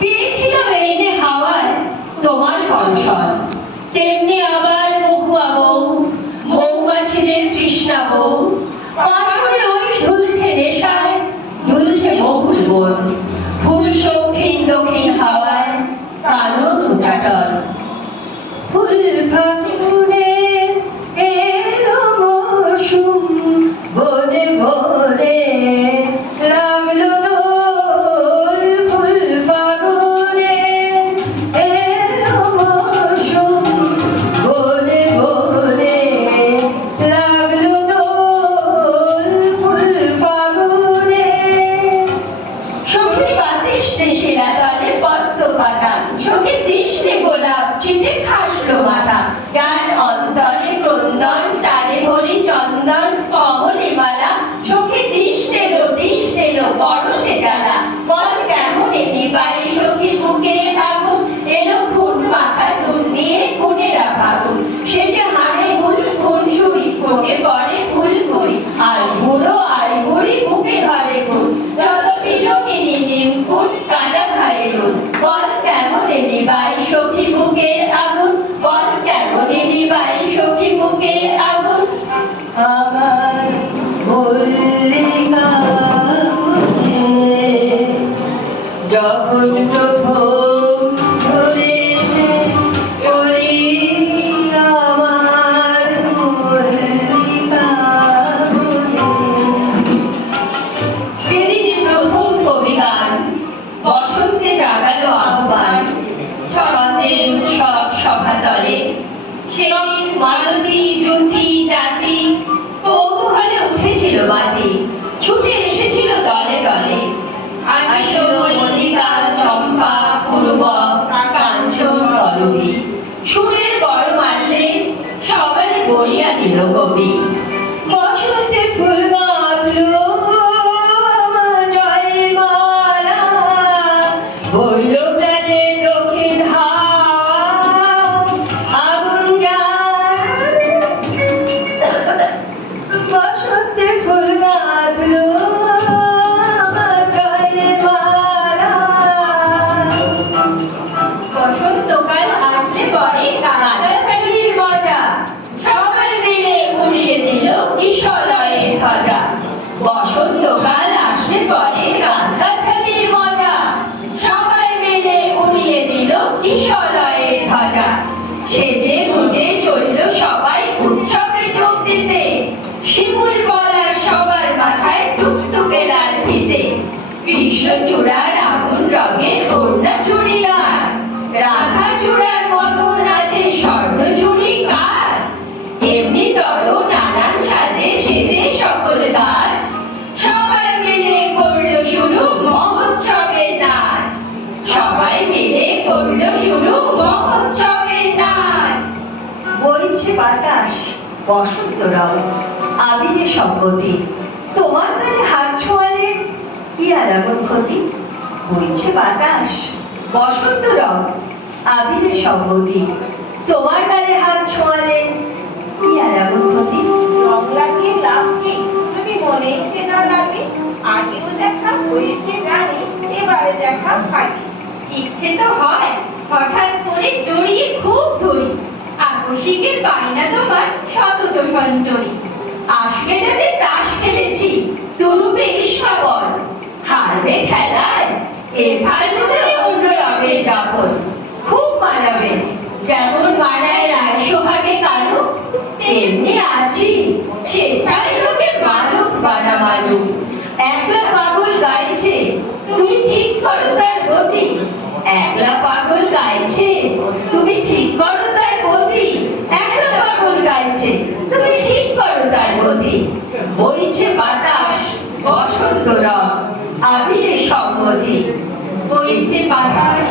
পেয়েছিলাম এনে হাওয়ায় তোমার কলসল তেমনি আবার বহু আবৌ মৌমাছিদের তৃষ্ণা বউ চিঠে খাসলো মাথা যার অন্তরে ক্রন্দন, তারে হরি চন্দন কমলে মালা, সখে তৃষ্ণে লো তৃষ্ণে লো পরশে জ্বালা। বল কেমন এটি বাড়ি সখী বুকে থাকুন এলো খুন মাথা চুন নিয়ে, খুনেরা ভাগুন। সে যে হাড়ে ফুল খুন সুরি কোটে পড়ে উঠেছিল বাতি, ছুটে এসেছিল দলে দলে। মল্লিকা চম্পা কাঞ্চন সুরের বড় মারলে সবাই বলিয়া দিল কবি, বসন্তে ফুল বইল কৃষ্ণ চূড়ার আগুন রঙের ওড়না চুড়িদার রাধা চূড়ার মতন আছে স্বর্ণ চুড়ি কার? এমনি তর নানান সাজে সেজে সকল গাছ। সবাই মিলে করল শুরু মহোৎসবের নাচ। সবাই মিলে করল শুরু মহোৎসবের নাচ। বইছে বাতাস, বসন্ত রং, আবিরে সম্পত্তি। তোমার গালে হাত ছোঁয়ালে কি আর এমন ক্ষতি? বইছে বাতাস বসন্ত রং আবিরে সম্পত্তি তোমার গালে হাত ছোঁয়ালে কি আর এমন ক্ষতি? রং লাগিয়ে লাভ কি? যদি মনেই সে না লাগে আগেও দেখা হয়েছে জানি এবারে দেখা ভাগি ইচ্ছে তো হয় হঠাৎ করে জড়িয়ে খুব ধরি। আকস্মিকের পাইনা তোমার সতত সঞ্চরি। আসবে যাতে তাস খেলেছি তুরুপে ইস্কাবল হারবে খেলায়। এ ফাল্গুনে অন্য রঙের যাপন খুব মানাবে, যেমন মানায় রায় সোহাগে কানু তেমনি আছি। সে চাই লোকে মানব বানা মানু। একলা পাগল গাইছে, তুমি ঠিক করো তার গতি। একলা পাগল গাইছে, তুমি ঠিক করো তার গতি। একলা পাগল গাইছে, তুমি ঠিক করো তার গতি। বইছে বাতাস, বসন্ত রং। আবিরে সম্মতি বইছে বাতাস